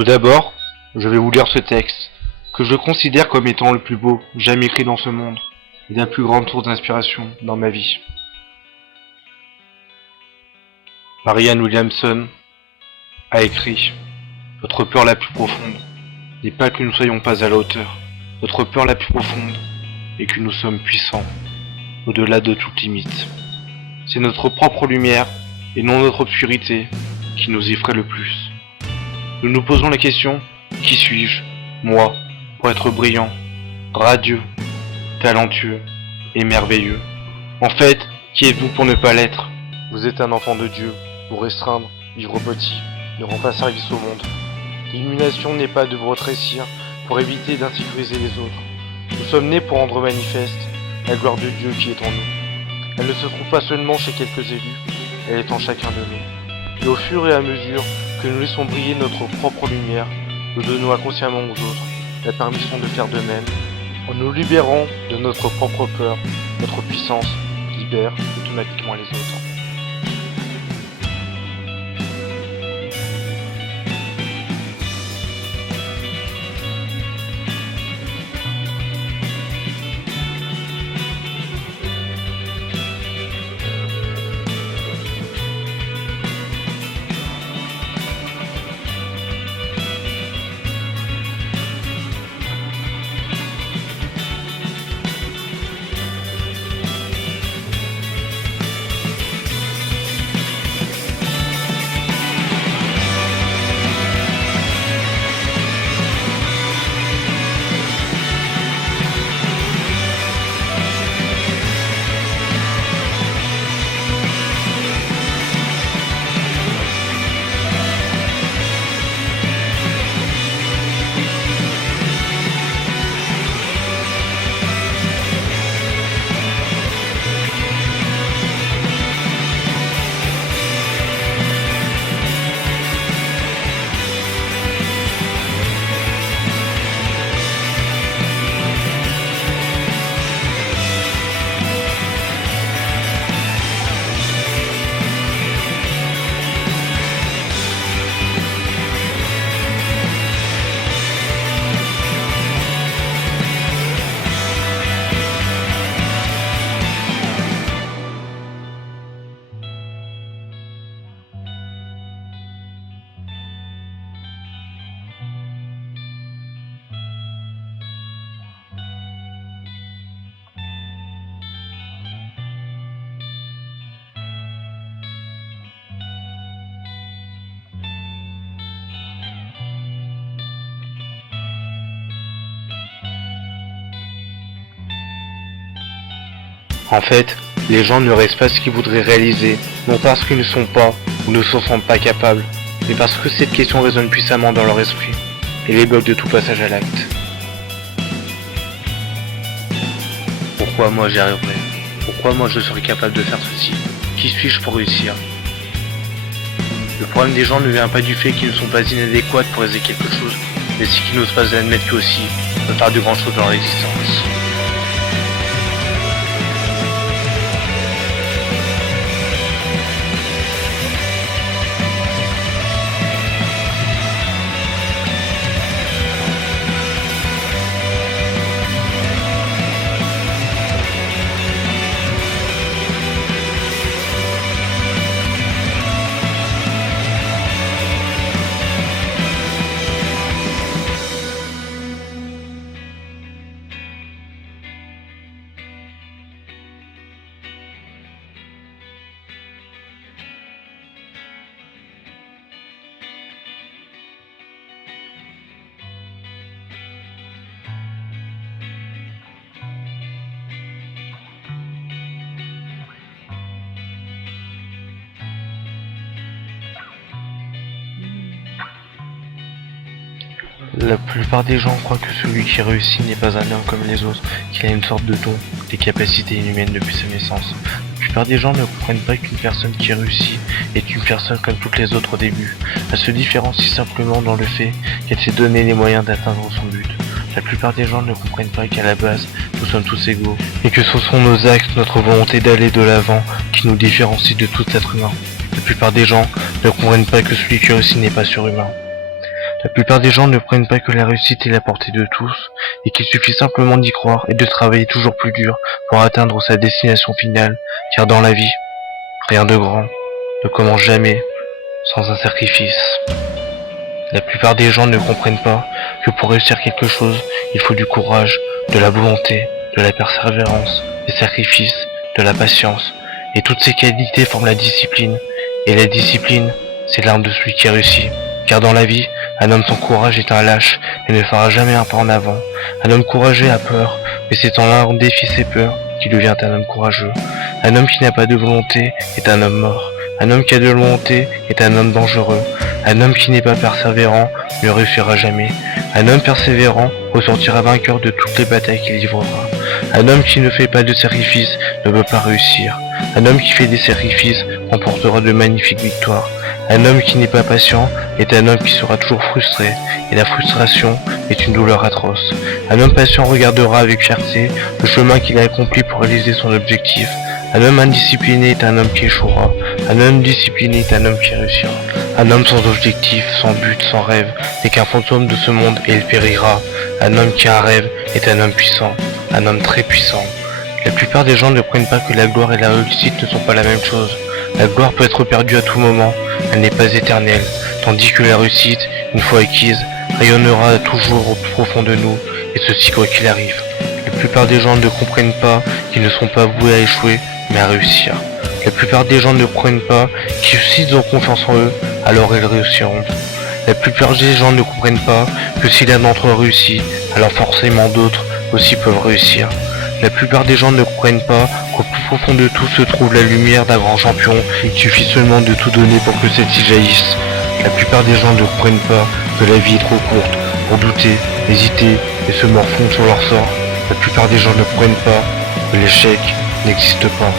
Tout d'abord, je vais vous lire ce texte, que je considère comme étant le plus beau jamais écrit dans ce monde, et la plus grande source d'inspiration dans ma vie. Marianne Williamson a écrit « Notre peur la plus profonde n'est pas que nous ne soyons pas à la hauteur. Notre peur la plus profonde est que nous sommes puissants, au-delà de toute limite. C'est notre propre lumière, et non notre obscurité, qui nous effraie le plus. Nous nous posons la question, qui suis-je, moi, pour être brillant, radieux, talentueux et merveilleux? En fait, qui êtes-vous pour ne pas l'être? Vous êtes un enfant de Dieu, vous restreindre, vivre petit, ne rend pas service au monde. L'illumination n'est pas de vous rétrécir pour éviter d'insécuriser les autres. Nous sommes nés pour rendre manifeste la gloire de Dieu qui est en nous. Elle ne se trouve pas seulement chez quelques élus, elle est en chacun de nous. Et au fur et à mesure que nous laissons briller notre propre lumière, nous donnons inconsciemment aux autres la permission de faire de même. En nous libérant de notre propre peur, notre puissance libère automatiquement les autres. En fait, les gens ne réalisent pas ce qu'ils voudraient réaliser, non parce qu'ils ne sont pas ou ne se sentent pas capables, mais parce que cette question résonne puissamment dans leur esprit et les bloque de tout passage à l'acte. Pourquoi moi j'y arriverai? Pourquoi moi je serais capable de faire ceci? Qui suis-je pour réussir? Le problème des gens ne vient pas du fait qu'ils ne sont pas inadéquats pour réaliser quelque chose, mais c'est qu'ils n'osent pas admettre qu'eux aussi ne pas de grand chose dans leur existence. La plupart des gens croient que celui qui réussit n'est pas un homme comme les autres, qu'il a une sorte de don, des capacités inhumaines depuis sa naissance. La plupart des gens ne comprennent pas qu'une personne qui réussit est une personne comme toutes les autres au début. Elle se différencie simplement dans le fait qu'elle s'est donné les moyens d'atteindre son but. La plupart des gens ne comprennent pas qu'à la base, nous sommes tous égaux, et que ce sont nos actes, notre volonté d'aller de l'avant, qui nous différencient de tout être humain. La plupart des gens ne comprennent pas que celui qui réussit n'est pas surhumain. La plupart des gens ne prennent pas que la réussite est la portée de tous, et qu'il suffit simplement d'y croire et de travailler toujours plus dur pour atteindre sa destination finale, car dans la vie, rien de grand ne commence jamais sans un sacrifice. La plupart des gens ne comprennent pas que pour réussir quelque chose, il faut du courage, de la volonté, de la persévérance, des sacrifices, de la patience, et toutes ces qualités forment la discipline, et la discipline, c'est l'arme de celui qui réussit. Car dans la vie, un homme sans courage est un lâche et ne fera jamais un pas en avant. Un homme courageux a peur, mais c'est en allant défier ses peurs qu'il devient un homme courageux. Un homme qui n'a pas de volonté est un homme mort. Un homme qui a de volonté est un homme dangereux. Un homme qui n'est pas persévérant ne réussira jamais. Un homme persévérant ressortira vainqueur de toutes les batailles qu'il livrera. Un homme qui ne fait pas de sacrifices ne peut pas réussir. Un homme qui fait des sacrifices remportera de magnifiques victoires. Un homme qui n'est pas patient est un homme qui sera toujours frustré, et la frustration est une douleur atroce. Un homme patient regardera avec fierté le chemin qu'il a accompli pour réaliser son objectif. Un homme indiscipliné est un homme qui échouera. Un homme discipliné est un homme qui réussira. Un homme sans objectif, sans but, sans rêve, n'est qu'un fantôme de ce monde et il périra. Un homme qui a un rêve est un homme puissant, un homme très puissant. La plupart des gens ne prennent pas que la gloire et la réussite ne sont pas la même chose. La gloire peut être perdue à tout moment, elle n'est pas éternelle, tandis que la réussite, une fois acquise, rayonnera toujours au plus profond de nous, et ceci quoi qu'il arrive. La plupart des gens ne comprennent pas qu'ils ne sont pas voués à échouer, mais à réussir. La plupart des gens ne comprennent pas que s'ils ont confiance en eux, alors ils réussiront. La plupart des gens ne comprennent pas que si l'un d'entre eux réussit, alors forcément d'autres aussi peuvent réussir. La plupart des gens ne comprennent pas qu'au plus profond de tout se trouve la lumière d'un grand champion. Il suffit seulement de tout donner pour que celle-ci jaillisse. La plupart des gens ne comprennent pas que la vie est trop courte pour douter, hésiter et se morfondre sur leur sort. La plupart des gens ne comprennent pas que l'échec n'existe pas.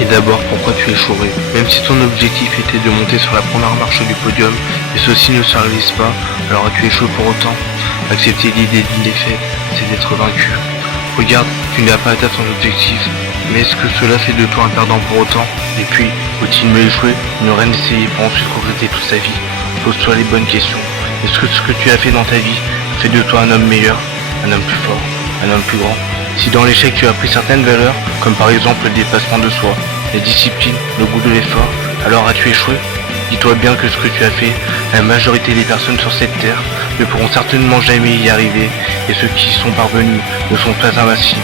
Et d'abord, pourquoi tu échouerais? Même si ton objectif était de monter sur la première marche du podium, et ceci ne se réalise pas, alors as-tu échoué pour autant? Accepter l'idée d'une défaite, c'est d'être vaincu. Regarde, tu n'as pas atteint ton objectif, mais est-ce que cela fait de toi un perdant pour autant? Et puis, faut-il mieux échouer, ne rien essayer pour ensuite regretter toute sa vie? Pose-toi les bonnes questions. Est-ce que ce que tu as fait dans ta vie fait de toi un homme meilleur, un homme plus fort, un homme plus grand? Si dans l'échec tu as appris certaines valeurs, comme par exemple le dépassement de soi, la discipline, le goût de l'effort, alors as-tu échoué? Dis-toi bien que ce que tu as fait, la majorité des personnes sur cette terre ne pourront certainement jamais y arriver, et ceux qui y sont parvenus ne sont pas invincibles,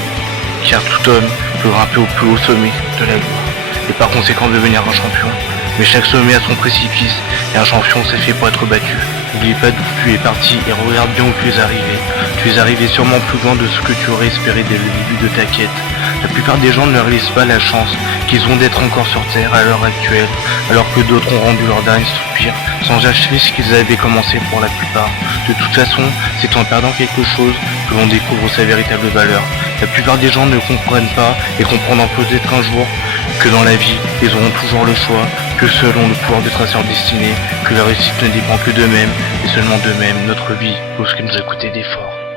car tout homme peut grimper au plus haut sommet de la gloire, et par conséquent devenir un champion. Mais chaque sommet a son précipice, et un champion s'est fait pour être battu. N'oublie pas d'où tu es parti et regarde bien où tu es arrivé. Tu es arrivé sûrement plus loin de ce que tu aurais espéré dès le début de ta quête. La plupart des gens ne réalisent pas la chance qu'ils ont d'être encore sur Terre à l'heure actuelle, alors que d'autres ont rendu leur dernier soupir sans achever ce qu'ils avaient commencé pour la plupart. De toute façon, c'est en perdant quelque chose que l'on découvre sa véritable valeur. La plupart des gens ne comprennent pas et comprendront peut-être un jour que dans la vie, ils auront toujours le choix, que seuls ont le pouvoir de tracer leur destinée, que la réussite ne dépend que d'eux-mêmes et seulement d'eux-mêmes. Notre vie, lorsque nous écouter d'efforts.